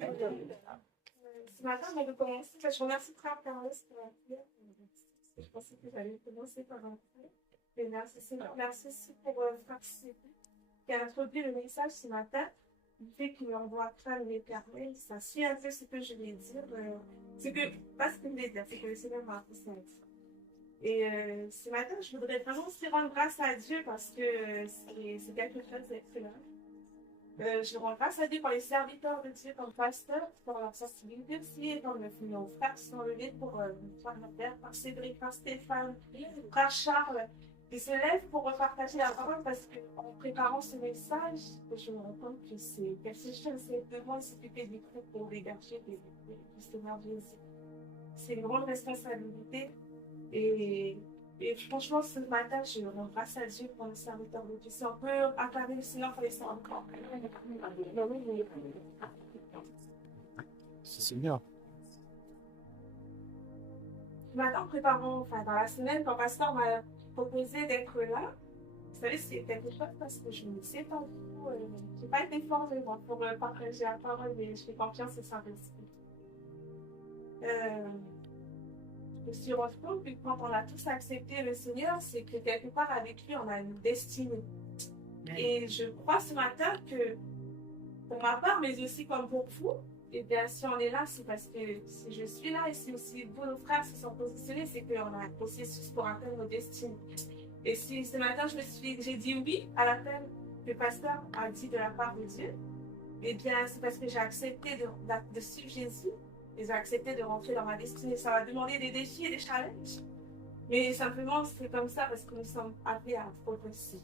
Ce matin, on avait commencé, je remercie Frère Carlos pour la prière. Je pensais que j'allais commencer par un prière. Mais merci Seigneur, merci aussi pour Frère Sylvie qui a introduit le message ce matin. Le fait qu'il envoie crâne l'éternel, ça suit un peu ce que je vais dire. Pas ce que je voulais dire, c'est que le Seigneur m'a appris ça. Et ce matin, je voudrais vraiment aussi rendre grâce à Dieu parce que c'est quelque chose d'excellent. Je rends grâce à Dieu pour les serviteurs de Dieu comme pasteur, pour leur sensibilité aussi, comme nos frères qui sont levés pour faire la terre, par Cédric, par Stéphane, frère Charles, qui se lèvent pour repartager la parole parce qu'en préparant ce message, je me rends compte que c'est quelque chose, c'est devant s'occuper du groupe pour dégager du Seigneur Jésus. C'est une grande responsabilité et franchement, ce matin, je rends grâce à Dieu pour le serviteur de Dieu. Si on peut acclamer le Seigneur pour les serviteurs encore. C'est Seigneur. Ce matin, dans la semaine, quand Pasteur m'a proposé d'être là, vous savez, c'est quelque chose parce que je ne sais pas beaucoup, je n'ai pas été formée pour partager la parole, mais je fais confiance au Saint-Esprit. Je me suis rendu compte que quand on a tous accepté le Seigneur, c'est que quelque part avec lui, on a une destinée. Et je crois ce matin que, pour ma part, mais aussi comme pour vous, et bien si on est là, c'est parce que si je suis là et si aussi vous, nos frères, se sont positionnés, c'est qu'on a un processus pour atteindre nos destinées. Et si ce matin, j'ai dit oui à l'appel que le pasteur a dit de la part de Dieu, eh bien, c'est parce que j'ai accepté de suivre Jésus. Et j'ai accepté de rentrer dans ma destinée. Ça va demander des défis et des challenges. Mais simplement, c'est comme ça parce que nous sommes appelés à progresser.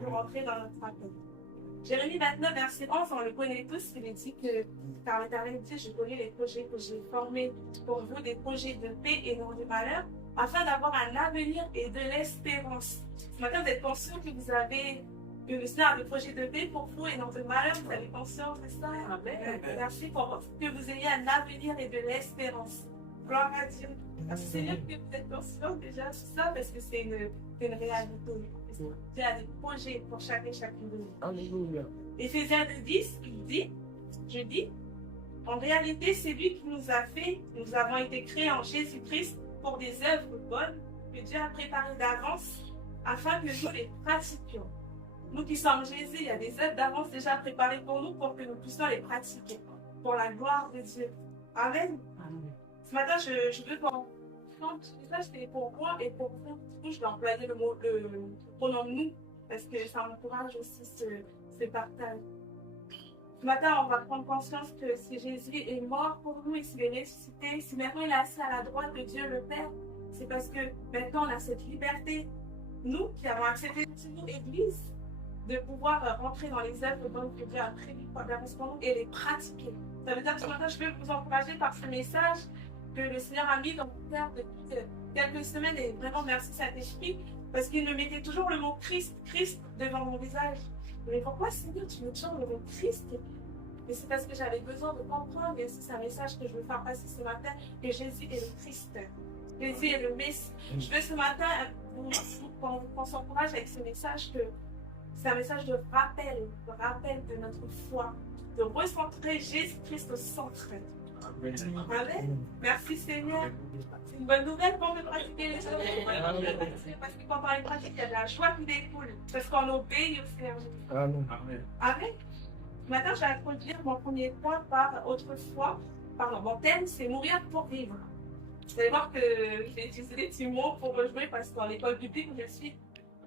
Pour rentrer dans notre appel. Jérémie 29, verset 11, on le connaît tous. Il est dit que, car l'Éternel dit, je connais les projets que j'ai formés pour vous, des projets de paix et non de malheur, afin d'avoir un avenir et de l'espérance. Ce matin, vous êtes conscient que vous avez que le Seigneur a des projets de paix pour vous et non de malheur. Vous avez conscience de ça? Amen. Merci pour que vous ayez un avenir et de l'espérance. Gloire à Dieu. Merci Seigneur que vous êtes conscient déjà de ça parce que c'est une réalité. Dieu a des projets pour chacun et chacune de nous. Alléluia. Éphésiens 2:10, je dis, en réalité, c'est lui qui nous a fait, nous avons été créés en Jésus-Christ pour des œuvres bonnes que Dieu a préparées d'avance afin que nous les pratiquions. Nous qui sommes Jésus, il y a des œuvres d'avance déjà préparées pour nous pour que nous puissions les pratiquer pour la gloire de Dieu. Amen. Amen. Ce matin, je veux qu'on ça c'était pour moi et pour vous. Du coup, je vais employer le pronom nous parce que ça m'encourage aussi ce partage. Ce matin, on va prendre conscience que si Jésus est mort pour nous et s'il est ressuscité, si maintenant il est assis à la droite de Dieu le Père, c'est parce que maintenant on a cette liberté, nous qui avons accepté nous, Église, de pouvoir rentrer dans les œuvres que Dieu a prévues d'avance pour nous et les pratiquer. Ça veut dire que ce matin, je veux vous encourager par ce message que le Seigneur a mis dans mon cœur depuis quelques semaines et vraiment merci Saint-Esprit parce qu'il me mettait toujours le mot Christ devant mon visage. Mais pourquoi Seigneur tu mets toujours le mot Christ? Et c'est parce que j'avais besoin de comprendre et c'est un message que je veux faire passer ce matin que Jésus est le Christ. Jésus est le Messie. Je veux ce matin qu'on s'encourage avec ce message que c'est un message de rappel de notre foi, de recentrer Jésus-Christ au centre. Amen. Amen. Merci Seigneur. C'est une bonne nouvelle pour me pratiquer les œuvres. Parce que quand on les pratique, il y a de la joie qui découle. Parce qu'on obéit au Seigneur Jésus. Amen. Amen. Maintenant, je vais introduire mon premier point par autrefois. Pardon, mon thème, c'est mourir pour vivre. Vous allez voir que j'ai utilisé des petits mots pour rejouer parce que dans l'école biblique où je suis,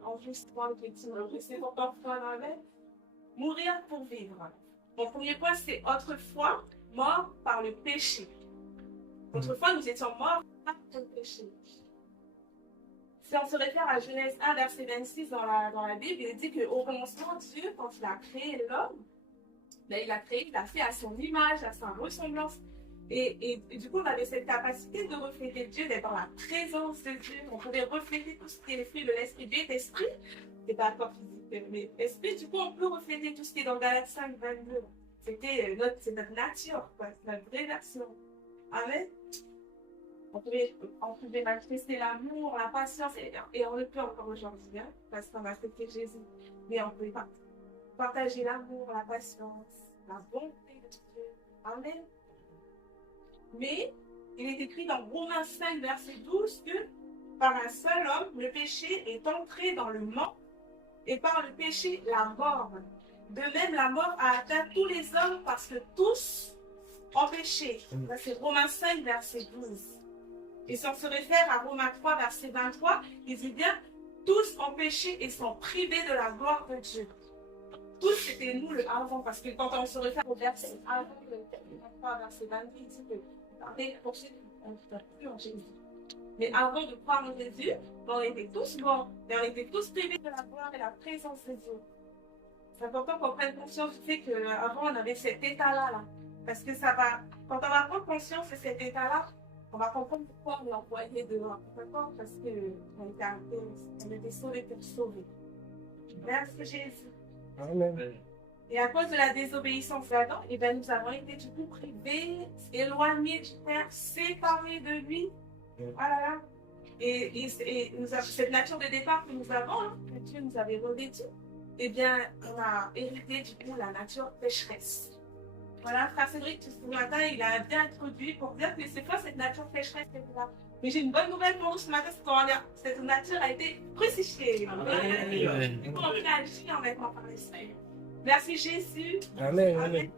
enregistrement de petits mots, c'est pour parfois dans la même. Mourir pour vivre. Mon premier point, c'est autrefois mort par le péché. Autrefois, nous étions morts par le péché. Si on se réfère à Genèse 1, verset 26 dans la Bible, il dit qu'au commencement, Dieu, quand il a créé l'homme, il l'a fait à son image, à sa ressemblance. Et du coup, on avait cette capacité de refléter Dieu, d'être dans la présence de Dieu. On pouvait refléter tout ce qui est le fruit de l'esprit. Dieu est esprit, c'est pas un corps physique, mais esprit. Du coup, on peut refléter tout ce qui est dans Galates 5, 22. C'est notre nature, quoi. C'est notre vraie version. Amen. On pouvait manifester l'amour, la patience, et on le peut encore aujourd'hui, hein, parce qu'on a accepté Jésus. Mais on peut partager l'amour, la patience, la bonté de Dieu, Amen. Mais il est écrit dans Romains 5, verset 12 que par un seul homme, le péché est entré dans le monde et par le péché, la mort. De même, la mort a atteint tous les hommes parce que tous ont péché. Là, c'est Romains 5, verset 12. Et si on se réfère à Romains 3, verset 23, il dit bien, tous ont péché et sont privés de la gloire de Dieu. Tous, c'était nous le avant, parce que quand on se réfère au verset avant le 3, verset 22, il dit que pour ceux qui n'ont plus en Jésus. Mais avant de croire en Jésus, on était tous morts, et on était tous privés de la gloire et la présence de Dieu. C'est important qu'on prenne conscience du fait qu'avant on avait cet état-là, là. Parce que ça va, quand on va prendre conscience de cet état-là, on va comprendre pourquoi on l'a envoyé dehors. D'accord? Parce qu'on était sauvés pour sauver. Merci Jésus. Amen. Et à cause de la désobéissance d'Adam, eh ben, nous avons été du coup privés, éloignés du Père, séparés de lui. Ah là là. Et cette nature de départ que nous avons, hein, que Dieu nous avait revêtue, eh bien, on a hérité du coup la nature pécheresse. Voilà, frère Cédric, ce matin, il a bien introduit pour dire que c'est pas cette nature pécheresse qui est là. Mais j'ai une bonne nouvelle pour vous ce matin, c'est que cette nature a été crucifiée. Du coup, on réagit en maintenant par l'Esprit. Merci Jésus. Amen. Amen.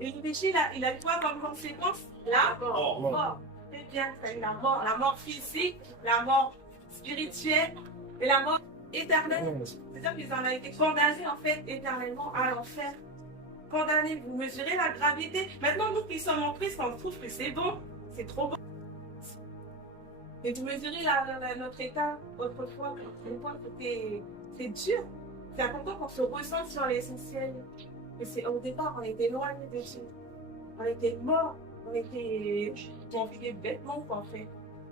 Et le péché, il a quoi comme conséquence? La mort. Très bien, c'est la mort physique, la mort spirituelle et la mort éternelle. C'est-à-dire qu'ils en ont été condamnés en fait éternellement à l'enfer. Condamnés, vous mesurez la gravité. Maintenant, nous qui sommes en Christ, on trouve que c'est bon, c'est trop bon. Et vous mesurez notre état autrefois, c'est dur. C'est important qu'on se ressente sur l'essentiel. Au départ, on était loin de Dieu. On était morts, on vivait bêtement en fait.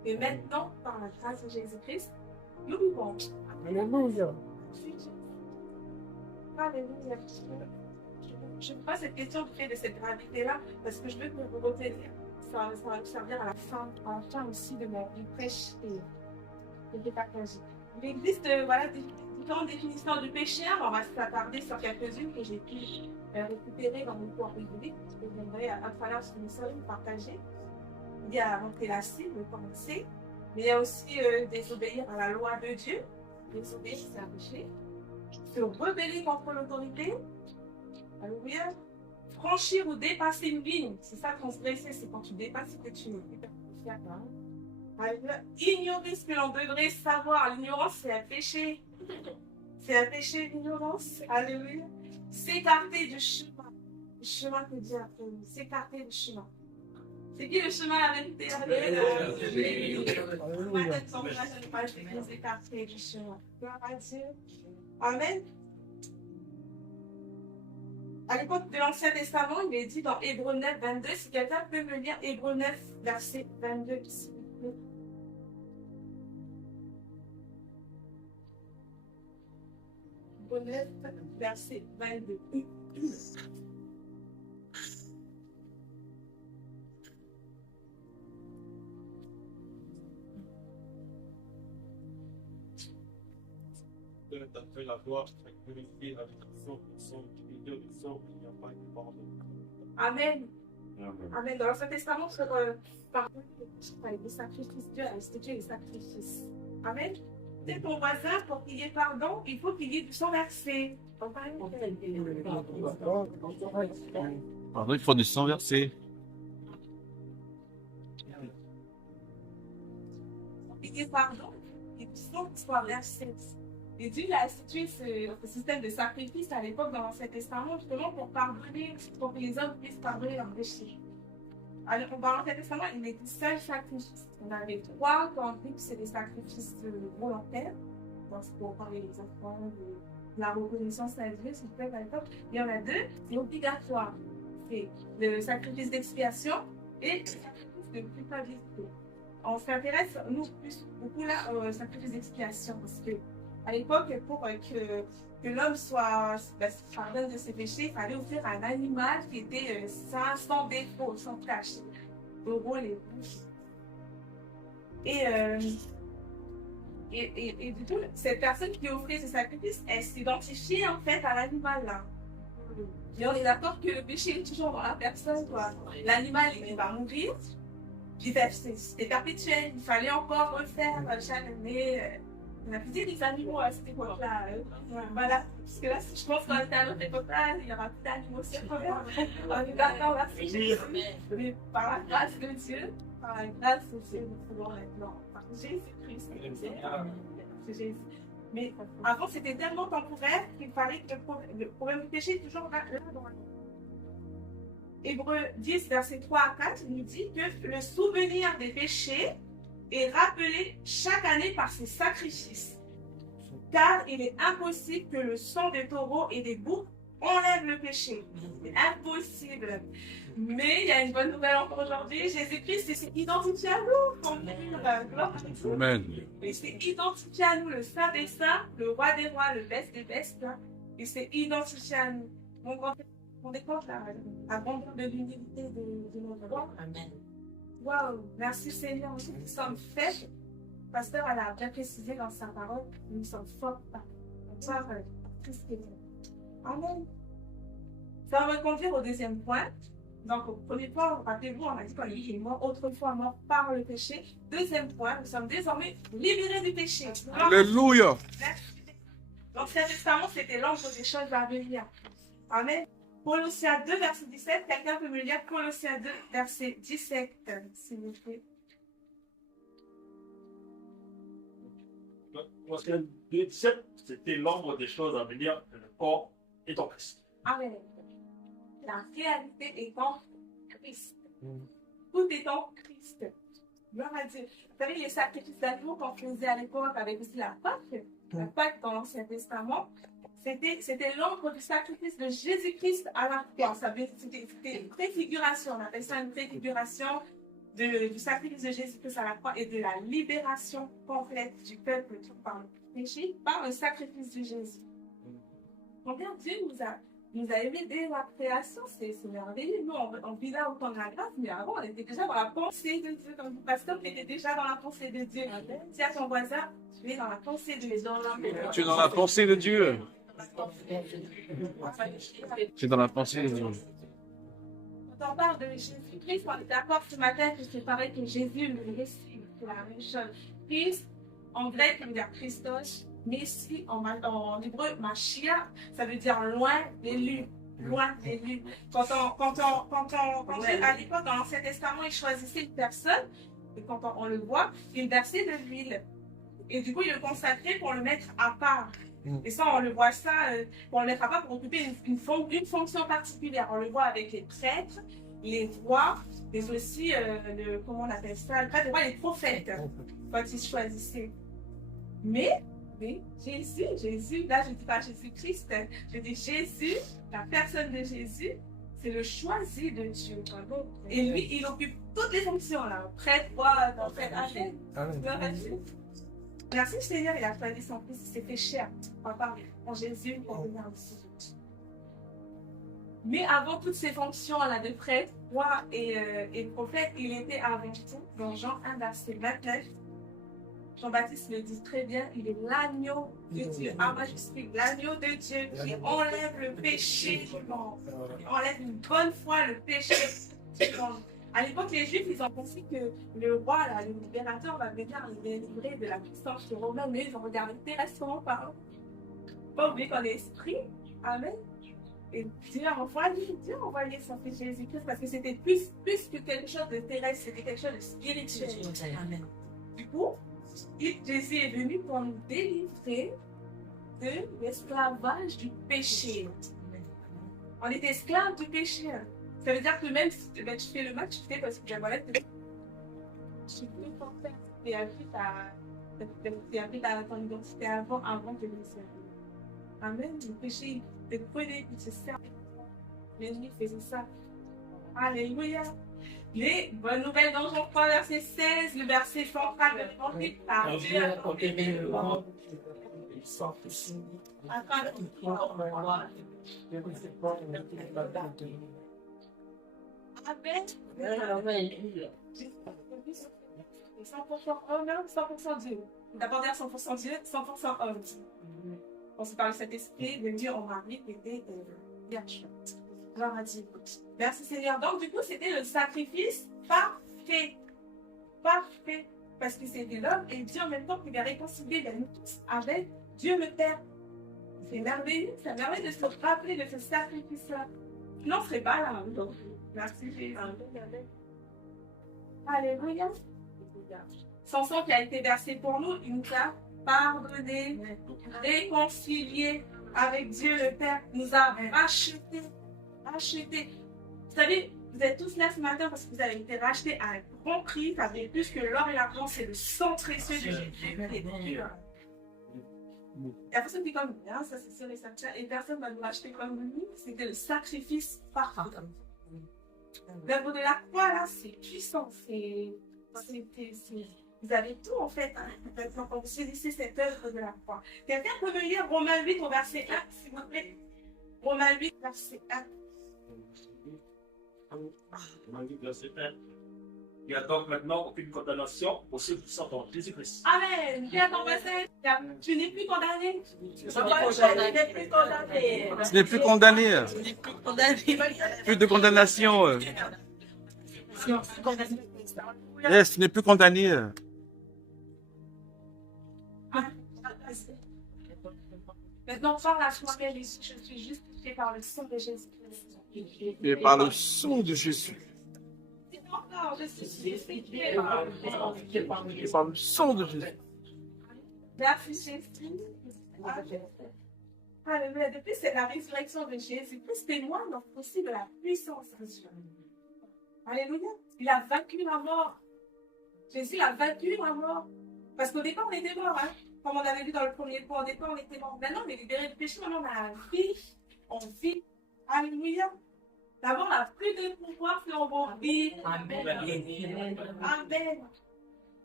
Et maintenant, par la grâce de Jésus-Christ, nous vivons. Alléluia. Alléluia. Je ne pose pas cette question du fait de cette gravité-là, parce que je veux que vous reteniez. Ça va nous servir à la fin aussi de mon prêche et de partager. Il existe différentes définitions du péché. On va s'attarder sur quelques-unes que j'ai pu récupérer dans mon cours biblique, que j'aimerais à travers ce ministère vous partager. Il y a rentrer la cible, comme on sait, mais il y a aussi désobéir à la loi de Dieu. Désobéir, c'est un péché. Se rebeller contre l'autorité. Alléluia. Franchir ou dépasser une ligne, c'est ça transgresser, c'est quand tu dépasses ce que tu fais. Ignorer ce que l'on devrait savoir. L'ignorance, c'est un péché. C'est un péché, l'ignorance. Alléluia. S'écarter du chemin que Dieu a fait. S'écarter du chemin. C'est qui le chemin à la vérité? S'écarter du chemin. Gloire à Dieu. Amen. À l'époque de l'Ancien Testament, il est dit dans Hébreux 9, 22, si quelqu'un peut me lire Hébreux 9, verset 22, s'il vous plaît. Hébreux 9, verset 22. Après la gloire, glorifier avec le sang du milieu du sang, il n'y a pas de pardon. Amen. Amen. Dans l'Ancien Testament, sur pardon, les sacrifices, Dieu a institué les sacrifices. Amen. C'est ton voisin, pour qu'il y ait pardon, il faut qu'il y ait du sang versé. Pardon, il faut du sang versé. Pour qu'il y ait pardon, il faut du sang qui soit versé. Et Dieu a institué ce système de sacrifice à l'époque dans l'Ancien Testament, justement pour pardonner, pour que les hommes puissent pardonner leurs péchés. Alors, dans l'Ancien Testament, il y a une seule sacrifice. On avait 3 grands types, c'est des sacrifices volontaires, pour parler des enfants, de la reconnaissance à Dieu, s'il vous plaît, par exemple. Il y en a 2, c'est obligatoire. C'est le sacrifice d'expiation et le sacrifice de culpabilité. On s'intéresse, nous, beaucoup là, au sacrifice d'expiation, parce que à l'époque, pour que l'homme se pardonne de ses péchés, il fallait offrir un animal qui était sain, sans défaut, sans tache. Le rôle est rouge. Et du coup, cette personne qui offrait ce sacrifice, elle s'identifiait en fait à l'animal là. Et on est d'accord que le péché est toujours dans la personne, quoi. L'animal, il va mourir. Puis c'était perpétuel. Il fallait encore refaire chaque année. On a plus des animaux à cette époque-là. Voilà. Parce que là, je pense qu'on était à l'autre époque-là, il n'y aura plus d'animaux sur Terre. On est d'accord, merci Jésus. Mais par la grâce de Dieu, par la grâce de Dieu, nous pouvons maintenant, par Jésus-Christ, c'est Jésus. Mais avant, c'était tellement temporaire qu'il fallait que le problème du péché est toujours là dans la vie. Hébreux 10, verset 3 à 4, nous dit que le souvenir des péchés est rappelé chaque année par ses sacrifices. Car il est impossible que le sang des taureaux et des boucs enlève le péché. C'est impossible. Mais il y a une bonne nouvelle encore aujourd'hui. Jésus-Christ s'est identifié à nous. Amen. Il s'est identifié à nous, le Saint des Saints, le Roi des Rois, le Best des Bestes. Il s'est identifié à nous. On découvre la grandeur de l'humilité de notre roi. Amen. Waouh, merci Seigneur. Nous sommes faits. Le pasteur a bien précisé dans sa parole, nous sommes forts par Christ. Amen. Ça va me conduire au deuxième point. Donc, au premier point, rappelez-vous, on a dit qu'on est mort, autrefois mort par le péché. Deuxième point, nous sommes désormais libérés du péché. Alléluia. L'Ancien Testament, c'était l'ordre des choses à venir. Amen. Colossiens 2, verset 17. Quelqu'un peut me lire Colossiens 2, verset 17, s'il vous plaît. Colossiens 2, 17, c'était l'ombre des choses à venir, le corps est en Christ. Amen. La réalité est en Christ. Tout est en Christ. Gloire à Dieu. Vous savez, les sacrifices d'animaux qu'on faisait à l'époque avec aussi la Pâque dans l'Ancien Testament, c'était l'ombre du sacrifice de Jésus-Christ à la croix. C'était une préfiguration, on appelle ça une préfiguration du sacrifice de Jésus-Christ à la croix et de la libération complète du peuple par le péché, par le sacrifice de Jésus. Combien Dieu nous a aimés dès la création, c'est merveilleux. Nous, on vit là au temps de la grâce, mais avant, on était déjà dans la pensée de Dieu. Comme le pasteur, on était déjà dans la pensée de Dieu. Dis à ton voisin, tu es dans la pensée de Dieu. Tu es dans la pensée de Dieu. Tu es dans la pensée de Dieu. Quand on parle de Jésus-Christ, on est d'accord ce matin que c'est pareil que Jésus, le Messie, c'est la même chose. Christ, en grec, ça veut dire Christos. Messie, en hébreu, Mashiach, ça veut dire loin d'élu. Loin d'élu. À l'époque, dans l'Ancien Testament, il choisissait une personne, et quand on le voit, il versait de l'huile. Et du coup, il le consacrait pour le mettre à part. Et ça, on le voit pour le mettre à part, pour occuper une fonction particulière. On le voit avec les prêtres, les rois, mais aussi, comment on appelle ça, les prophètes, quand ils choisissaient. Mais Jésus, là je ne dis pas Jésus-Christ, je dis Jésus, la personne de Jésus, c'est le choisi de Dieu. Et lui, il occupe toutes les fonctions là, prêtre, roi, prophète, Amen. Merci Seigneur, il a choisi son fils, il s'est fait chair en Jésus pour venir ici. Mais avant toutes ces fonctions-là de prêtre, roi et prophète, il était avant tout dans Jean 1, verset 29. Jean-Baptiste le dit très bien, il est l'agneau de Dieu, en majuscule, l'agneau de Dieu qui enlève le péché du monde, qui enlève une bonne fois le péché du monde. À l'époque, les Juifs, ils ont pensé que le roi, là, le libérateur, va venir les délivrer de la puissance romaine, mais ils ont regardé terrestrement parlant. Pas oublier qu'on est esprit, amen. Et Dieu a envoyé son fils Jésus-Christ parce que c'était plus que quelque chose de terrestre, c'était quelque chose de spirituel. Amen. Du coup, Jésus est venu pour nous délivrer de l'esclavage du péché. On est esclave du péché. Ça veut dire que même si tu fais le mal, tu fais parce que j'aimerais te dire. Je suis plus forte. Tu as appris ton identité avant de le servir. Amen. Le péché te prenait, il te servait. L'ennemi faisait ça. Alléluia. Les bonnes nouvelles dans Jean 3, verset 16, le verset central de l'évangile par Dieu a proclamé le monde. Amen. 100% homme, 100% Dieu. D'abord dire 100% Dieu, 100% homme. On se parle de cet esprit de Dieu en mari et des vierges. Gloire à Dieu. Merci Seigneur. Donc, du coup, c'était le sacrifice parfait. Parfait. Parce que c'était l'homme et Dieu en même temps qui va réconcilier nous tous avec Dieu le Père. C'est merveilleux. C'est merveilleux de se rappeler de ce sacrifice-là. Non, on ne serait pas là. Donc, merci Jésus. Alléluia. Son sang qui a été versé pour nous, il nous a pardonné, réconcilié avec Dieu le Père, nous a rachetés. Rachetés. Vous savez, vous êtes tous là ce matin parce que vous avez été rachetés à un grand prix, ça vaut plus que l'or et l'argent, c'est le sang précieux de Jésus. Il y a personne qui dit comme bien, ça c'est sûr et certain, et personne va nous racheter comme nous, c'était le sacrifice parfait. L'œuvre de la croix, là, c'est puissant, vous avez tout en fait, hein, maintenant, quand vous saisissez cette œuvre de la croix. Quelqu'un peut me lire Romains 8 au verset 1, s'il vous plaît. Romains 8, verset 1. Verset 1. Il n'y a donc maintenant aucune condamnation pour ceux qui sont en Jésus-Christ. Amen. Viens ton verset. Tu n'es plus condamné. Tu n'es plus condamné. Tu n'es plus condamné. Plus de condamnation. Yes, tu n'es plus condamné. Maintenant, par la foi qu'elle est, je suis justifiée par le sang de Jésus-Christ. Et par le sang de Jésus. Encore, je suis justifiée par Et par le sang de Jésus. Merci Jésus. Alléluia. Depuis c'est la résurrection de Jésus, plus témoigne aussi de la puissance de Dieu. Alléluia. Il a vaincu la mort. Jésus a vaincu la mort. Parce qu'au départ, on était mort, hein. Comme on avait vu dans le premier point, au départ, on était mort. Maintenant, on est libéré du péché, maintenant, on a la vie. On vit. Alléluia. D'abord, on n'a plus de pouvoir sur nos vies. Amen. Amen.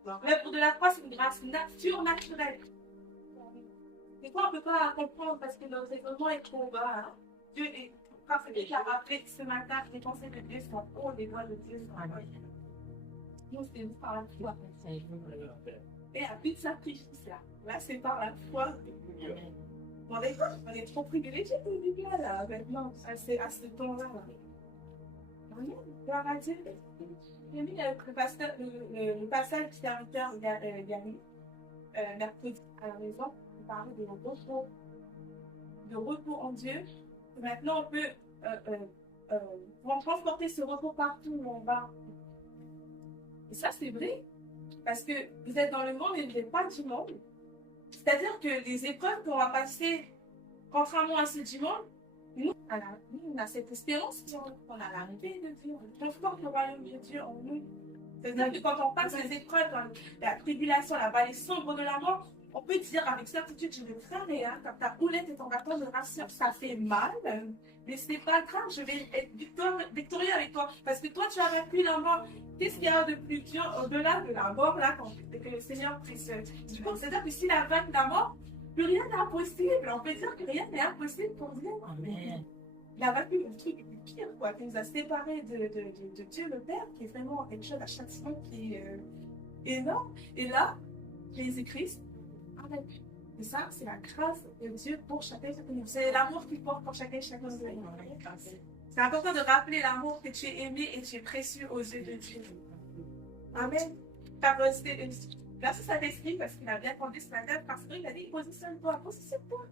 L'œuvre de la croix, c'est une grâce surnaturelle. Des fois, on ne peut pas comprendre parce que notre raisonnement est trop bas. Hein. Dieu est. Quand c'est lui qui a rappelé ce matin, les pensées de Dieu sont hauts, les voix de Dieu sont bas. Nous, c'est nous par la foi. Et il n'y a plus de sacrifice là. Là, c'est par la foi. On est trop privilégiés pour vivre là, maintenant, à ce temps-là. Gloire à Dieu. J'ai mis le passage qui a été mercredi à la maison, on parlait de repos en Dieu. Et maintenant, on peut transporter ce repos partout où on va. Et ça, c'est vrai, parce que vous êtes dans le monde et vous n'êtes pas du monde. C'est-à-dire que les épreuves qu'on va passer, contrairement à ceux du monde, nous, on a cette espérance qu'on a l'arrivée de Dieu, on transporte le royaume de Dieu en nous. C'est-à-dire que quand on passe les épreuves, la tribulation, la vallée sombre de la mort, on peut dire avec certitude, je ne crains rien, quand ta houlette et ton bâton me rassurent, ça fait mal, mais ce n'est pas grave, je vais être victorieux avec toi, parce que toi tu as vaincu la mort. Qu'est-ce qu'il y a de plus dur au-delà de la mort là, que le Seigneur précieux. Du coup, c'est-à-dire que s'il a vaincu la mort, plus rien n'est impossible. On peut dire que rien n'est impossible pour Dieu. Amen. Il a vaincu le truc le pire, quoi, qui nous a séparés de Dieu le Père, qui est vraiment quelque chose à châtiment qui est énorme. Et là, Jésus-Christ a vaincu. Et ça, c'est la grâce de Dieu pour chacun de nous. C'est l'amour qu'il porte pour chacun de nous. C'est important de rappeler l'amour que tu es aimé et tu es précieux aux yeux de Dieu. Amen. Merci Saint-Esprit parce qu'il a bien compté ce matin, parce qu'il a dit positionne-toi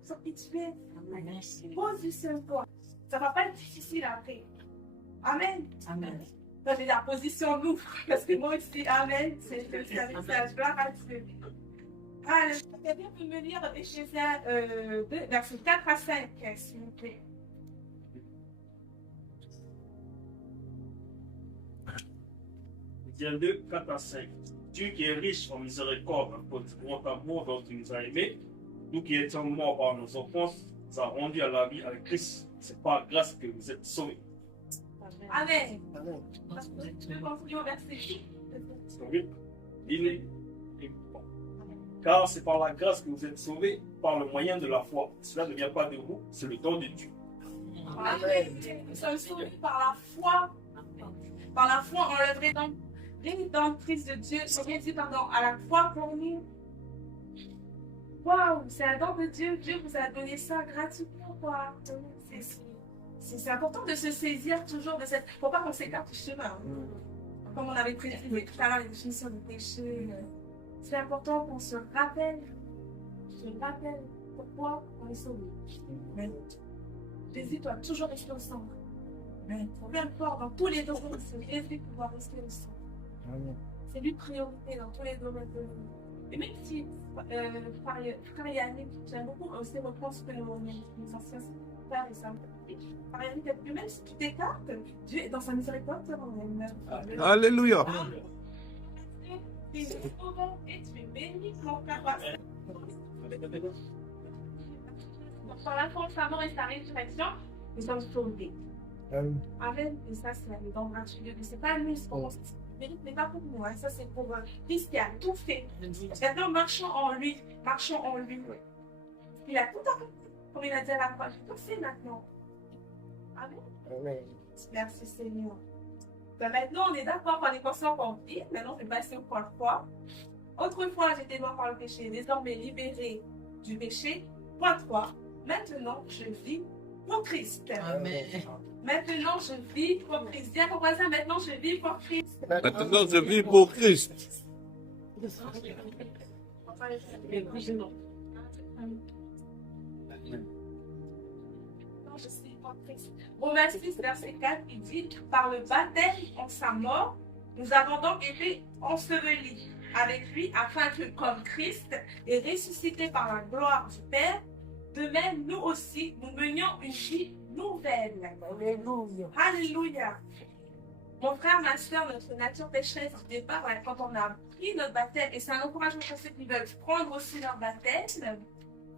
sur qui tu es. Positionne-toi. Ça ne va pas être difficile après. Amen. Amen. Ça veut dire position-nous, parce que moi aussi, Amen, c'est le message. Gloire à Dieu. Allez, quelqu'un peut me lire Éphésiens 2, versets 4 à 5, s'il vous plaît. Éphésiens 2, 4 à 5. Dieu qui est riche en miséricorde, pour du grand amour dont il nous a aimés, nous qui étions morts par nos offenses, nous a rendus à la vie avec Christ. C'est par grâce que vous êtes sauvés. Amen. Tu peux continuer au verset 8. Car c'est par la grâce que vous êtes sauvés, par le moyen de la foi. Cela ne vient pas de vous, c'est le don de Dieu. Amen. Nous sommes sauvés par la foi. Par la foi en l'œuvre rédemptrice de Dieu. J'ai dit, pardon, à la foi pour nous. Waouh, c'est un don de Dieu. Dieu vous a donné ça gratuitement, quoi. C'est important de se saisir toujours de cette... Faut pas qu'on s'écarte du chemin. Hein. Comme on avait précisé tout à l'heure, les définitions du péché. C'est important qu'on se rappelle pourquoi on est sauvé. Jésus doit toujours rester au centre. Peu importe, dans tous les domaines, c'est Jésus qui doit rester au centre. C'est lui priorité dans tous les domaines de vie. Et même si, frère Yannick, j'aime beaucoup aussi reprendre ce que nos anciens frères et sœurs frère Yannick, même si tu t'écartes, Dieu est dans sa miséricorde. Alléluia. Tu es sauvé et tu es béni, mon frère. Par la foi, sa mort et sa résurrection, nous sommes sauvés. Amen. Et ça, c'est le don gratuit de Dieu. C'est pas nous, ce qu'on mérite, mais pas pour nous. Hein. Ça, c'est pour Christ qui a tout fait. Maintenant, marchons en lui. Marchons en lui. Il a tout accompli. Comme il a dit à la croix, j'ai tout fait maintenant. Amen. Amen. Merci Seigneur. Ben, maintenant, on est d'accord qu'on est conscient qu'on vit. Maintenant, on est passé au point 3. Autrefois, j'étais mort par le péché, désormais libéré du péché. Point 3. Maintenant, je vis pour Christ. Amen. Maintenant, je vis pour Christ. Dis à ton voisin, maintenant, je vis pour Christ. Maintenant, je vis pour Christ. Non, je suis pour Christ. Romains 6, verset 4, il dit, par le baptême en sa mort, nous avons donc été ensevelis avec lui, afin que, comme Christ est ressuscité par la gloire du Père, de même, nous aussi, nous menions une vie nouvelle. Alléluia. Alléluia. Mon frère, ma soeur, notre nature pécheresse du départ, quand on a pris notre baptême, et c'est un encouragement pour ceux qui veulent prendre aussi leur baptême,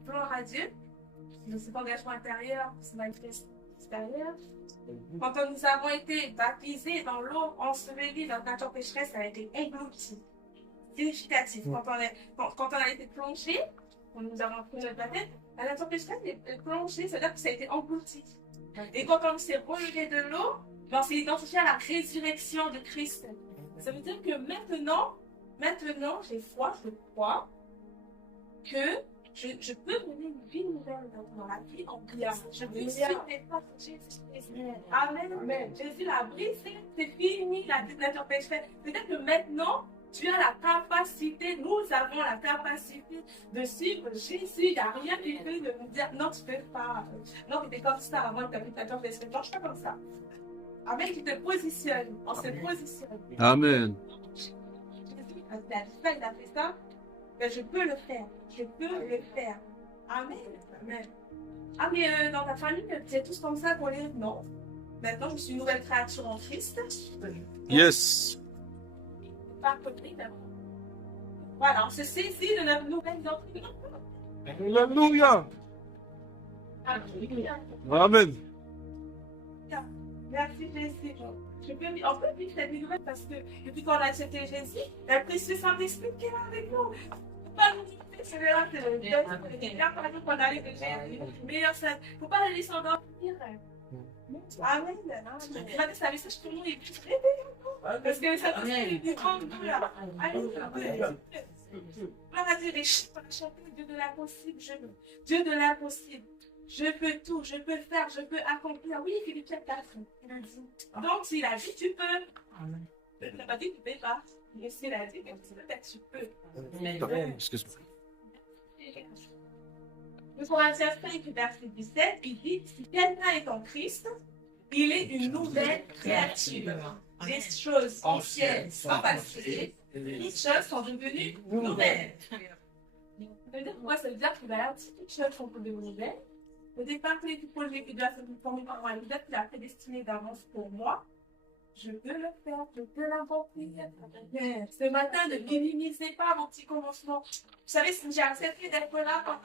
gloire à Dieu, c'est engagement intérieur, c'est manifeste extérieur. Quand nous avons été baptisés dans l'eau ensevelie, notre nature pécheresse a été engloutie. Significatif. Quand on a été plongé, quand nous avons pris notre baptême, la nature pécheresse est plongée, c'est-à-dire que ça a été englouti. Et quand on s'est relevé de l'eau, on s'est identifié à la résurrection de Christ. Ça veut dire que maintenant, j'ai foi, je crois que je peux mener une vie nouvelle dans la vie en Christ. Je peux suivre les pas de Jésus-Christ. Amen. Amen. Jésus l'a brisé, c'est fini la nature pécheresse. C'est-à-dire que maintenant, tu as la capacité, nous avons la capacité de suivre Jésus. Il n'y a rien qui peut de nous dire non, tu ne peux pas. Non, tu étais comme ça avant que tu nature pécheresse. Non, je ne suis pas comme ça. Amen, tu te positionnes. On se positionne. Amen. Jésus a fait ça. Mais je peux le faire. Je peux le faire. Amen. Amen. Ah, mais dans ta famille, tu es tous comme ça pour les. Non. Maintenant, je suis une nouvelle créature en Christ. Yes. Pas compris, mais voilà, on se saisit de notre nouvelle doctrine. Alléluia. Amen. Merci Jésus. On peut vivre cette nouvelle parce que depuis qu'on a accepté Jésus, le précieux Saint-Esprit qui est là avec nous. Pas nous quitter, c'est là que le meilleur cadeau qu'on a eu de Jésus. Meilleur ça. Il ne faut pas le laisser endormir. Amen. Maintenant, ça message pour nous est plus réveillé. Parce que ça nous fait des grandes douleurs. Alléluia. On va dire les chants, on a chanté Dieu de l'impossible. Dieu de l'impossible. Je peux tout, je peux le faire, je peux accomplir. Oui, Philippe 4, il a dit. Donc, s'il a dit, tu peux. Il n'a pas dit que tu ne peux pas. Mais s'il a dit que peut-être tu peux. Excuse-moi. Le Corinthiens 5, verset 17, il dit, si quelqu'un est en Christ, il est une nouvelle créature. Les choses anciennes sont passées, les choses sont devenues nouvelles. Ça veut dire quoi? Ça veut dire que toutes choses sont devenues nouvelles. Le départ du projet que Dieu a fait pour moi, il a prédestiné d'avance pour moi. Je peux le faire, je peux l'accomplir. Ce matin, ne minimisez pas vos petits commencements. Vous savez, si j'ai accepté d'être là par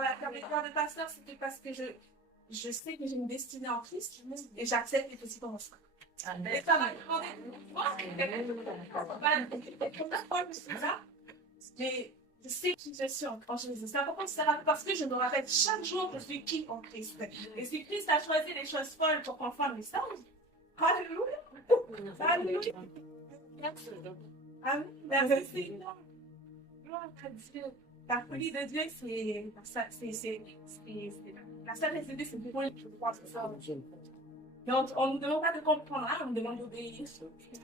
la méthode de pasteur, c'était parce que je sais que j'ai une destinée en Christ et j'accepte les petits commencements. Et ça va demander mais je sais qui je suis en Jésus. C'est important de se rappeler parce que je me rappelle chaque jour que je suis qui en Christ. Et si Christ a choisi les choses folles pour qu'on fasse le message, alléluia. Alléluia. Amen. Merci Seigneur. Gloire à Dieu. La folie de Dieu, c'est la sagesse de Dieu, c'est pour lui, je crois, c'est ça. Mais on ne nous demande pas de comprendre, hein, on nous demande d'obéir.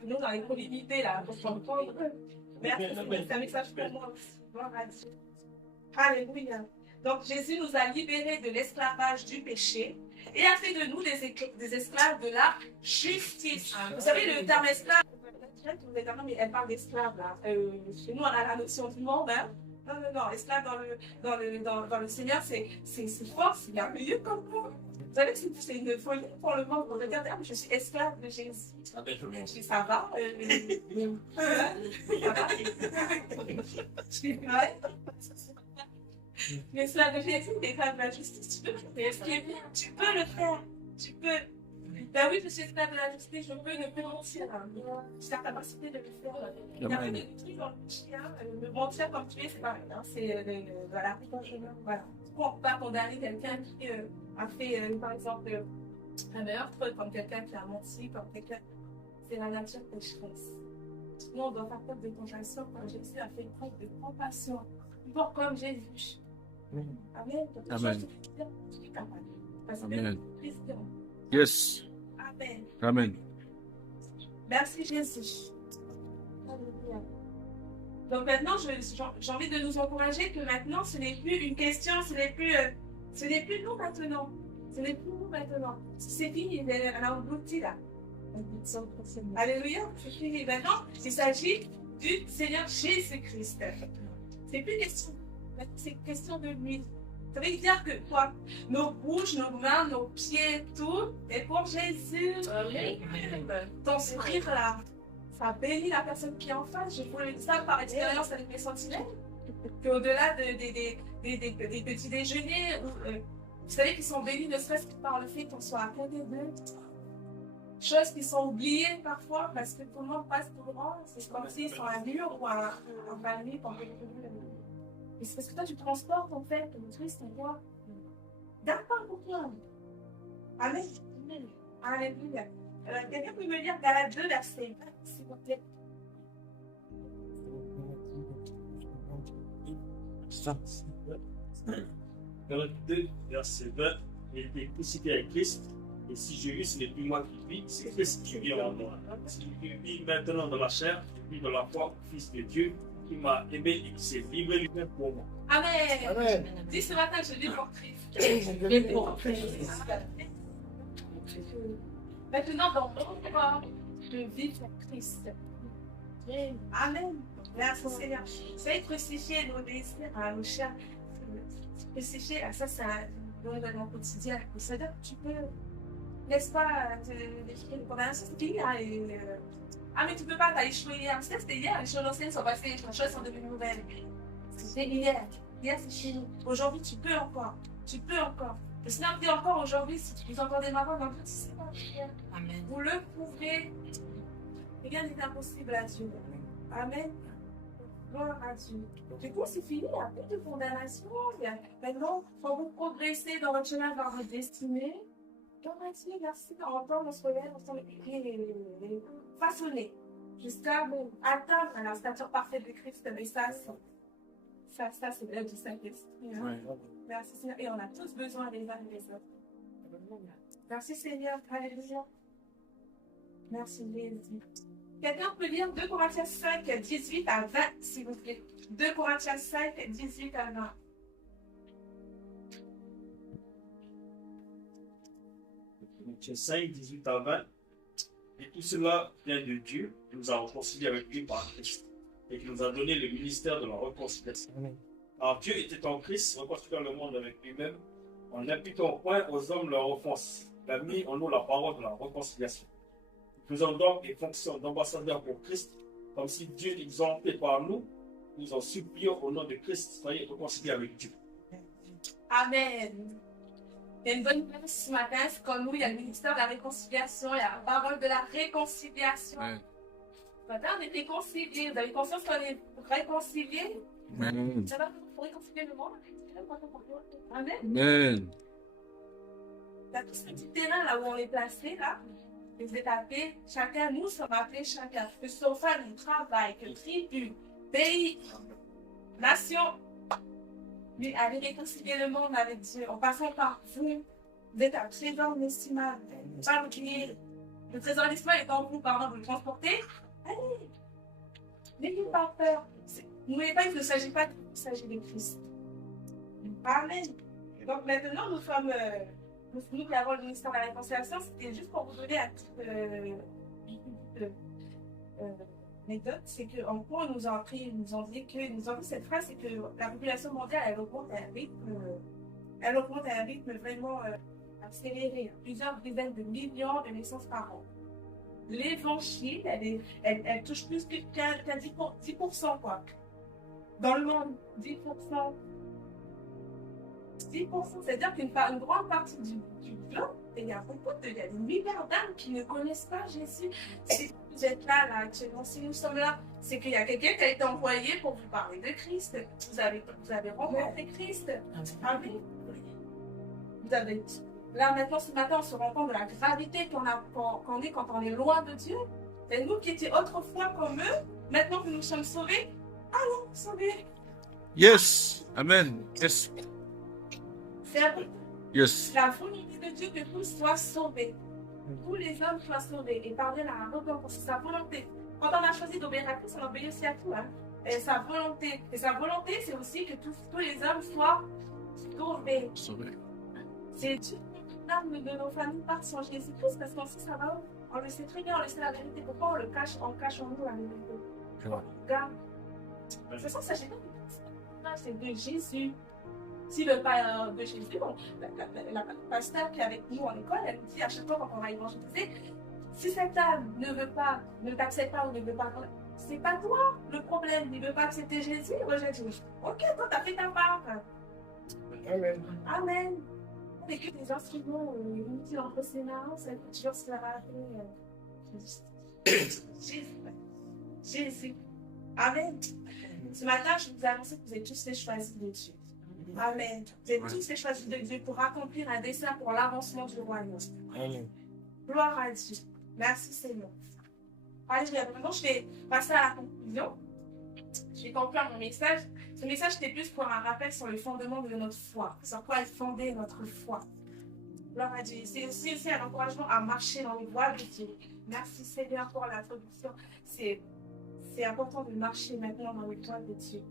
Nous, dans les communautés, là, pour comprendre. Merci, c'est un message pour moi aussi. Gloire à Dieu. Alléluia. Donc, Jésus nous a libérés de l'esclavage du péché et a fait de nous des esclaves de la justice. Vous savez, le terme esclave, mais elle parle d'esclave, là. Chez nous, on a la notion du monde, hein. Non, esclave dans le Seigneur, c'est fort, c'est merveilleux comme mot. Vous savez que c'est une folie pour le monde. On regarde, ah, je suis esclave de Jésus. Je dis, ça va. L'esclave de Jésus, l'esclave de la justice, tu peux le faire. Tu peux. Ben oui, je suis esclave de la justice, je peux ne plus mentir. J'ai la capacité de le faire. Il n'y a pas de truc dans le péché. Me mentir comme tu es, c'est pareil. C'est voilà, voilà. Pour ne pas condamner quelqu'un qui a fait, par exemple, un meurtre, comme quelqu'un qui a menti, comme quelqu'un. C'est la nature pécheresse. Nous, on doit faire preuve de compassion comme Jésus a fait preuve de compassion. Pour comme Jésus. Amen. Amen. Je suis capable. Parce que Amen. Christian. Yes. Amen. Amen. Merci Jésus. Alléluia. Donc maintenant, j'ai envie de nous encourager que maintenant, ce n'est plus une question, ce n'est plus nous maintenant. Ce n'est plus nous maintenant. C'est fini, on a englouti là. Alléluia, c'est fini. Maintenant, il s'agit du Seigneur Jésus-Christ. C'est plus question, c'est question de lui. Ça veut dire que quoi? Nos bouches, nos mains, nos pieds, tout est pour Jésus. Ton sourire là, ça bénit la personne qui est en face. Je vous le dis ça par expérience avec mes sentinelles. Qu'au-delà des petits déjeuners, vous savez qu'ils sont bénis ne serait-ce que par le fait qu'on soit à côté d'eux. Choses qui sont oubliées parfois parce que tout le monde passe tout droit. C'est comme s'ils sont un mur ou un panier pour et c'est parce que toi, tu transportes en fait le Christ en toi. D'accord pour toi. Amen. Alléluia. Quelqu'un peut me lire Galates 2, verset 20, s'il vous plaît. Galates 2, verset 20. J'ai été crucifié avec Christ. Et si je vis, ce n'est plus moi qui vis, c'est Christ qui vit en moi. Si je vis maintenant dans la chair, je vis dans la foi au Fils de Dieu qui m'a aimé et qui s'est livré lui-même pour moi. Amen. Amen. Dis ce matin, je vis pour Christ. Je vis pour Christ. Maintenant, dans mon corps, je vis pour Christ. Amen. Merci Seigneur. Soyez crucifiés nos désirs, nos chats. Crucifiés, ça, c'est dans le quotidien. C'est-à-dire que tu peux, n'est-ce pas, défier le condamnation, c'est fini. Ah, mais tu peux pas, t'as échoué hier. C'était hier, les choses anciennes sont passées, les choses sont devenues nouvelles. C'était hier. Hier, c'est fini. Aujourd'hui, tu peux encore. Tu peux encore. Le Seigneur dit encore aujourd'hui, si tu fais encore des marins, dans le c'est pas hier. Amen. Vous le pouvez. Rien n'est impossible à Dieu. Amen. Gloire à Dieu. Du coup, c'est fini, il n'y a plus de condamnation. Maintenant, quand vous progressez dans votre chemin vers votre destinée, gloire à Dieu, merci. On se relève, on se façonner jusqu'à atteindre la stature parfaite de Christ. Mais ça c'est l'œuvre du Saint-Esprit. Hein? Ouais. Merci Seigneur. Et on a tous besoin les uns et les autres. Merci Seigneur. Alléluia. Merci Jésus. Quelqu'un peut lire 2 Corinthiens 5, 18 à 20, s'il vous plaît. 2 Corinthiens 5, 18 à 20. Corinthiens 5, 18 à 20. Et tout cela vient de Dieu, qui nous a réconciliés avec lui par Christ, et qui nous a donné le ministère de la réconciliation. Alors Dieu était en Christ, réconciliant le monde avec lui-même, en n'imputant point aux hommes leur offense. Il a mis en nous la parole de la réconciliation. Nous faisons donc des fonctions d'ambassadeurs pour Christ, comme si Dieu exemptait par nous, nous en supplions au nom de Christ, soyez réconciliés avec Dieu. Amen. Il y a une bonne nouvelle ce matin, c'est comme nous, il y a le ministère de la réconciliation, il y a la parole de la réconciliation. Amen. Ce matin, on est réconciliés. Vous avez conscience qu'on est réconciliés? Amen. Ça va pour réconcilier le monde? Amen. Amen. Il y a tout ce petit terrain là où on est placé, là. Vous êtes appelés, chacun, nous sommes appelés chacun, que ce soit famille, travail, que tribu, pays, nation, mais aller réconcilier le monde avec Dieu, en passant par vous, Vous êtes un trésor inestimable. Pas oublier. Le trésor inestimable est en vous, pardon, vous le transportez. Allez, n'ayez pas peur. N'oubliez pas qu'il ne s'agit pas de vous, il s'agit de Christ. Amen. Donc maintenant, nous sommes, nous qui avons le ministère de la Réconciliation, c'était juste pour vous donner un petit anecdote, c'est qu'en cours, ils nous ont appris, nous ont dit cette phrase, c'est que la population mondiale, elle augmente à un rythme vraiment accéléré, plusieurs dizaines de millions de naissances par an. L'évangile, elle touche plus qu'à 10%, quoi. Dans le monde, 10%. 10%, c'est-à-dire qu'une grande partie du globe, il y a il y a des milliards d'âmes qui ne connaissent pas Jésus. Si vous êtes là actuellement, si nous sommes là, c'est qu'il y a quelqu'un qui a été envoyé pour vous parler de Christ. Vous avez rencontré Christ. Amen. Vous avez. Là, maintenant, ce matin, on se rend compte de la gravité qu'on est quand on est loin de Dieu. Et nous qui étions autrefois comme eux, maintenant que nous sommes sauvés, allons sauvés. Yes. Amen. Yes. Yes. La volonté de Dieu que tous soient sauvés. Tous les hommes soient sauvés et parvenir à la repentance. C'est sa volonté. Quand on a choisi d'obéir à Christ, on obéit aussi à tout. Hein. Et sa volonté, c'est aussi que tous les hommes soient sauvés. C'est Dieu. L'âme de nos familles part sans Jésus-Christ parce qu'on sait ça va. On le sait très bien, on le sait la vérité. Pourquoi on le cache, on cache en nous la vérité. Regarde. C'est ça, ça, c'est de Jésus. Si le père de Jésus, bon, la pasteur qui est avec nous en école, elle nous dit à chaque fois quand on va évangéliser, si cette âme ne t'accepte pas ou ne veut pas, c'est pas toi le problème, il ne veut pas accepter Jésus, rejette Jésus. Ok, toi, tu as fait ta part. Amen. Amen. C'est que des instruments inutiles entre ses mains, ça peut toujours se faire appeler Jésus. Amen. Ce matin, je vous annonce que vous êtes tous les choisis de Dieu. Amen. Vous êtes tous les choisis de Dieu pour accomplir un dessein pour l'avancement du royaume. Amen. Gloire à Dieu. Merci Seigneur. Alléluia. Maintenant, je vais passer à la conclusion. Je vais conclure mon message. Ce message était plus pour un rappel sur le fondement de notre foi. Sur quoi est fondée notre foi. Gloire à Dieu. C'est aussi un encouragement à marcher dans les voies de Dieu. Merci Seigneur pour l'introduction. C'est important de marcher maintenant dans les voies de Dieu.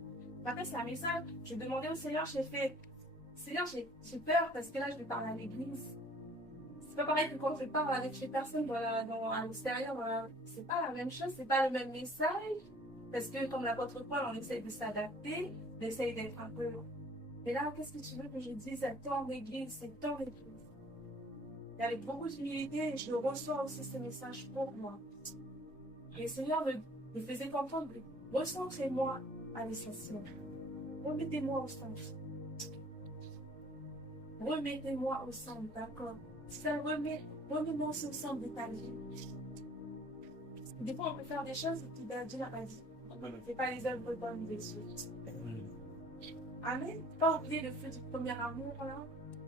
Après, c'est un message. Je demandais au Seigneur, Seigneur, j'ai peur parce que là, je vais parler à l'église. C'est pas pareil que quand je parle avec les personnes à l'extérieur. C'est pas la même chose, c'est pas le même message. Parce que, comme l'apôtre Paul, on essaie de s'adapter, on essaie d'être un peu. Mais là, qu'est-ce que tu veux que je dise à ton église? C'est ton église. Et avec beaucoup d'humilité, je reçois aussi ce message pour moi. Et le Seigneur me faisait comprendre, recentrez-moi à l'essentiel. Remettez-moi au centre. Remettez-moi au centre, d'accord? Ça remets-moi au centre de ta vie. Des fois, on peut faire des choses qui Dieu n'a pas dit. Ce n'est pas les œuvres bonnes des cieux. Amen. Pas oublier le feu du premier amour, là.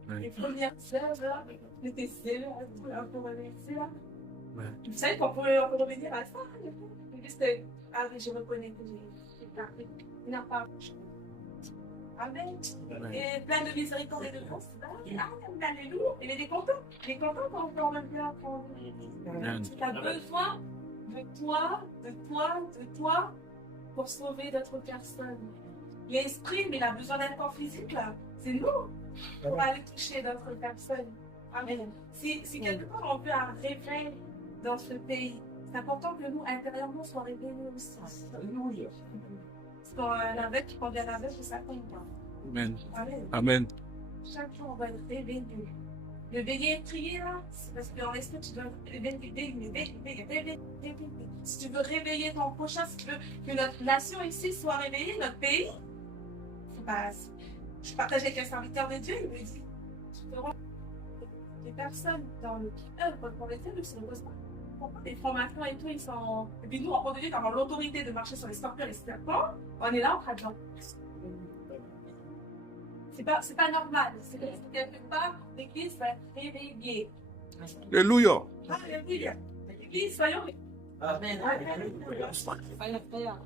Oui. Les premières œuvres, là. J'étais là, pour remercier, là. Ouais. Vous savez qu'on peut revenir à ça. Juste, ah oui, je reconnais que j'ai parlé. Il n'a pas changé. Amen. Ouais. Et plein de miséricorde et de grâce. Alléluia. Il est content. Il est content quand on parle bien pour lui. Tu as besoin de toi pour sauver d'autres personnes. L'esprit, mais il a besoin d'un corps physique, là. C'est nous pour aller toucher d'autres personnes. Amen. Si quelque part on veut un réveil dans ce pays, c'est important que nous, intérieurement, soyons réveillés aussi. Alléluia. Parce qu'un aveugle qui conduit un aveugle, ça compte pas. Amen. Amen. Amen. Chaque jour, on va être réveillé. Le veiller et prier, là, c'est parce qu'en l'esprit, tu dois réveiller. Si tu veux réveiller ton prochain, si tu veux que notre nation ici soit réveillée, notre pays, je partageais avec un serviteur de Dieu, il me dit, tu feras des personnes dans le œuvre pour les élus, c'est heureusement. Pourquoi les formations et tout, ils sont. Et puis nous, en compte de Dieu, quand on a l'autorité de marcher sur les scorpions et les serpents, on est là en train de. C'est pas normal. C'est quelque part, l'église va être réveillée. Alléluia. Alléluia. L'église, soyons. Amen. Alléluia.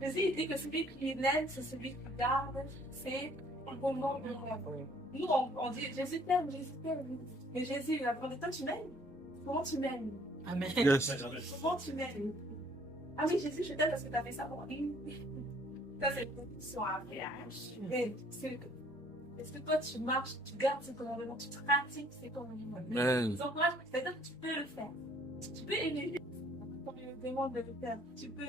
Jésus dit que celui qui l'aide, c'est celui qui garde, c'est au moment de Nous, on dit Jésus t'aime, Jésus t'aime. Mais Jésus, il a demandé, toi, tu m'aimes? Comment tu m'aimes? Amen. Yes. Comment tu m'aimes? Ah oui, Jésus, je t'aime parce que tu as fait ça pour lui. Ça, c'est une question à faire. Mais est-ce que toi, tu marches, tu gardes ce commandement, tu pratiques ces commandements? Amen. C'est-à-dire que tu peux le faire. Tu peux aimer. On te demande de le faire. Tu peux.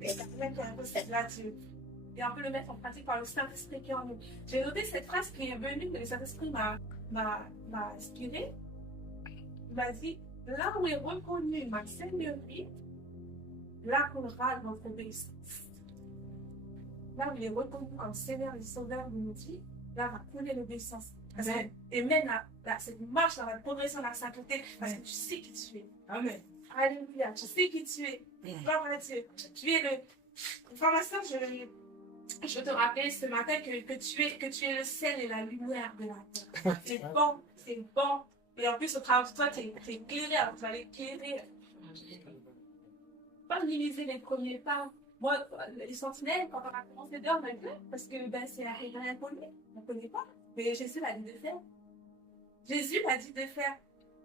Et ça peut mettre un peu là-dessus. Et on peut le mettre en pratique par le Saint-Esprit qui est en nous. J'ai noté cette phrase qui est venue, que le Saint-Esprit m'a inspiré. Il m'a dit, là où est reconnue ma seigneurie, là coulera notre obéissance. Là où il est reconnu comme Seigneur et Sauveur de nos vies, là va couler l'obéissance. Et même cette marche dans la progression de la sainteté, parce que tu sais qui tu es. Amen. Alléluia, tu sais qui tu es. Gloire à Dieu. Tu es le. Frère ma soeur, je te rappelle ce matin que tu es le sel et la lumière de la terre. C'est bon, c'est bon. Et en plus, au travers de toi, tu es éclairé, alors tu vas l'éclairer. Pas minimiser les premiers pas. Moi, les sentinelles, quand on a commencé dehors, on a vu, parce que c'est rien pour lui, on ne connaît pas. Mais Jésus l'a dit de faire. Jésus l'a dit de faire.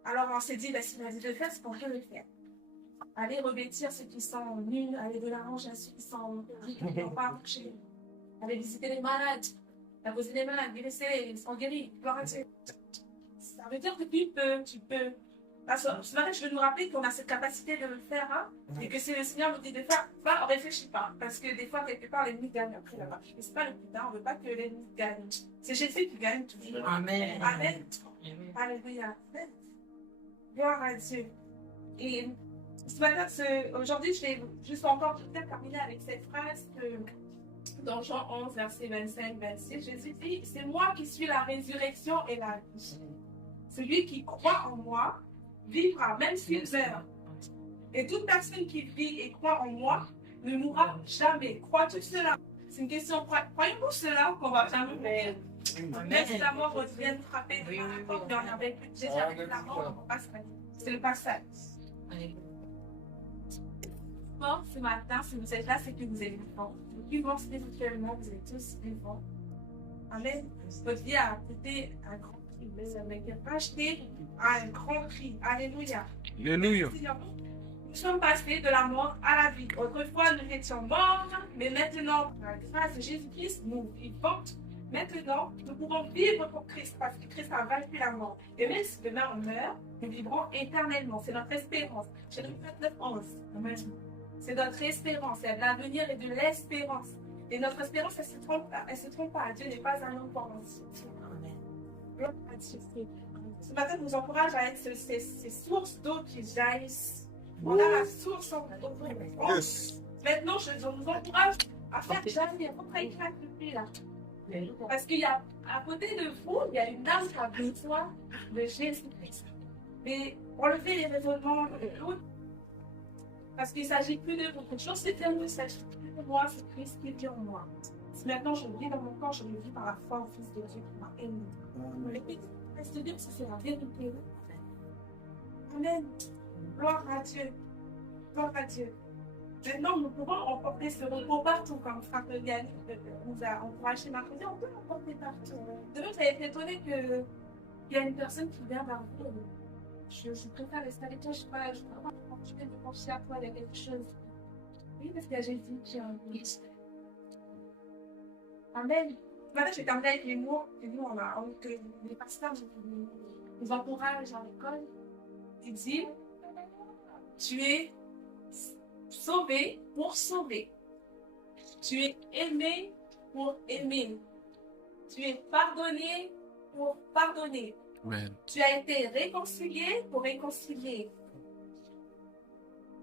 Alors on s'est dit, s'il a dit de faire, c'est qu'on peut le faire. Allez revêtir ceux qui sont nus, allez de l'arrange à ceux qui sont qui n'ont pas marché. Allez visiter les malades, poser les malades, guérir, ils sont guéris. Gloire à Dieu. Ça veut dire que tu peux. Parce que ce matin, je veux nous rappeler qu'on a cette capacité de le faire, hein, et que si le Seigneur nous dit de faire, on ne réfléchit pas. Parce que des fois, quelque part, l'ennemi gagne après là-bas. Mais ce n'est pas le but, on ne veut pas que l'ennemi gagne. C'est Jésus qui gagne toujours. Amen. Amen. Alléluia. Amen. Gloire à Dieu. Et ce matin, aujourd'hui, je vais juste encore peut-être terminer avec cette phrase dans Jean 11, verset 25-26. Jésus dit, c'est moi qui suis la résurrection et la vie. Celui qui croit en moi vivra, même s'il meurt. Et toute personne qui vit et croit en moi ne mourra jamais. Crois-tu cela? C'est une question. Croyez-vous cela qu'on va jamais mourir? Même si la mort revienne frapper devant la porte, mais on n'avait plus de Jésus avec la mort, on ne va pas se faire. C'est le passage. Bon, ce matin, si vous êtes là, c'est que vous êtes vivants. Vivants spirituellement, vous êtes tous vivants. Amen. Votre vie a coûté un grand prix. Vous avez été racheté à un grand prix. Alléluia. Alléluia. Nous sommes passés de la mort à la vie. Autrefois, nous étions morts, mais maintenant, par la grâce de Jésus-Christ, nous vivons. Maintenant, nous pouvons vivre pour Christ parce que Christ a vaincu la mort. Et même si demain on meurt, nous vivrons éternellement. C'est notre espérance. Jérémie 29, 11. C'est notre espérance. Il y a de l'avenir et de l'espérance. Et notre espérance, elle ne se trompe pas. Dieu n'est pas un homme pour mentir. Gloire à Dieu. Ce matin, nous encourage à être ces sources d'eau qui jaillissent. On a la source en nous. Yes. Maintenant, je nous encourage à faire jaillir. Pourquoi il craque depuis là? Parce qu'il y a, à côté de vous, il y a une âme qui a besoin de Jésus-Christ. Mais enlever les raisonnements de l'autre, parce qu'il ne s'agit plus de beaucoup de choses, c'est il ne s'agit plus de moi, c'est Christ qui vit en moi. Si maintenant je le vis dans mon corps, je le vis par la foi au Fils de Dieu qui m'a aimé. Répète, reste dire que c'est la vérité. Amen. Gloire à Dieu. Gloire à Dieu. Maintenant, nous pouvons emporter ce repos partout, comme Frère Yannick nous a encouragé mercredi, on peut l'emporter partout. Demain, vous avez été étonné qu'il y a une personne qui vient vers vous. Je préfère rester avec toi, je ne sais pas, je vais me confier à toi, il y a quelque chose. Oui, parce qu'il y a Jésus qui est en nous. Amen. Maintenant, je vais terminer avec les mots que nous, que les pasteurs nous encouragent à l'école. Il dit, tu es sauvé pour sauver. Tu es aimé pour aimer. Tu es pardonné pour pardonner. Amen. Tu as été réconcilié pour réconcilier.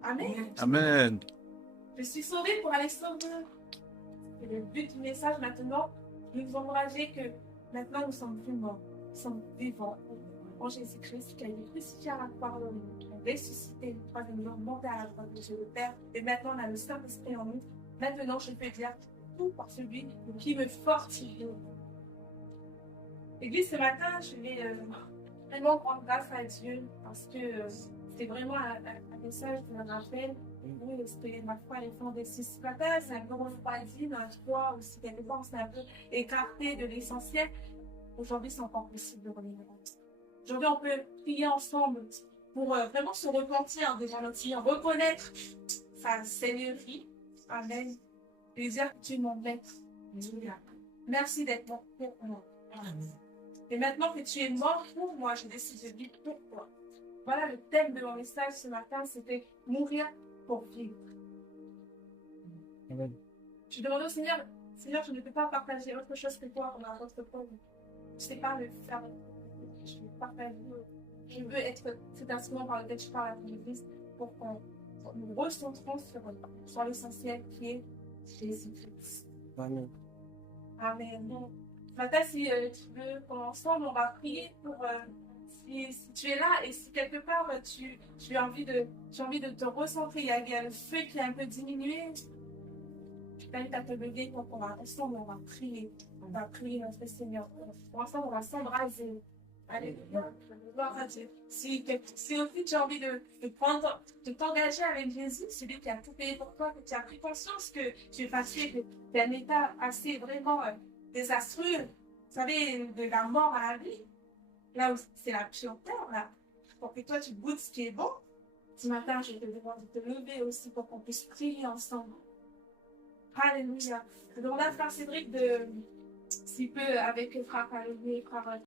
Amen. Amen. Je suis sauvé pour aller sauver. Et le but du message maintenant, de nous encourager que maintenant nous sommes plus morts, nous sommes vivants. En Jésus-Christ qui a été crucifié à la croix, ressuscité le troisième jour, monté à la droite de Dieu le Père. Et maintenant, on a le Saint-Esprit en nous. Maintenant, je peux dire tout par celui qui me fortifie. Église, ce matin, je vais vraiment rendre grâce à Dieu parce que c'est vraiment un message de rappel. Oui, c'était ma foi, les fonds des six. Ce matin, c'est un peu refroidi, notre foi aussi, quelque part, on s'est un peu écarté de l'essentiel. aujourd'hui, c'est encore possible de revenir. Aujourd'hui, on peut prier ensemble pour vraiment se repentir devant notre Seigneur, reconnaître sa seigneurie. Amen. Et dire que tu es mon maître. Merci d'être mort pour moi. Et maintenant que tu es mort pour moi, je décide de vivre pour toi. Voilà le thème de mon message ce matin, c'était mourir pour vivre. Amen. Je demandais au Seigneur, Seigneur, je ne peux pas partager autre chose que toi dans votre peuple. Je ne sais pas le faire. Je veux partager. Je veux être cet instrument par lequel je parle à ton église pour qu'on nous recentrons sur l'essentiel qui est Jésus-Christ. Amen. Amen. Donc, Matin, si tu veux, ensemble, on va prier pour si tu es là et si quelque part tu as envie de te recentrer, il y a le feu qui est un peu diminué. Je t'invite à te lever pour qu'on va ensemble, on va prier. On va prier notre Seigneur. Ensemble, on va s'embraser. Alléluia. Gloire à Dieu. Si aussi tu as envie de t'engager avec Jésus, celui qui a tout payé pour toi, que tu as pris conscience que tu es passé d'un état assez vraiment désastreux, vous savez, de la mort à la vie, là où c'est la pureté, là, pour que toi tu goûtes ce qui est bon. Ce matin, je te demande de te lever aussi pour qu'on puisse prier ensemble. Alléluia. Je demande à Frère Cédric s'il peut, avec Frère Alléluia, Frère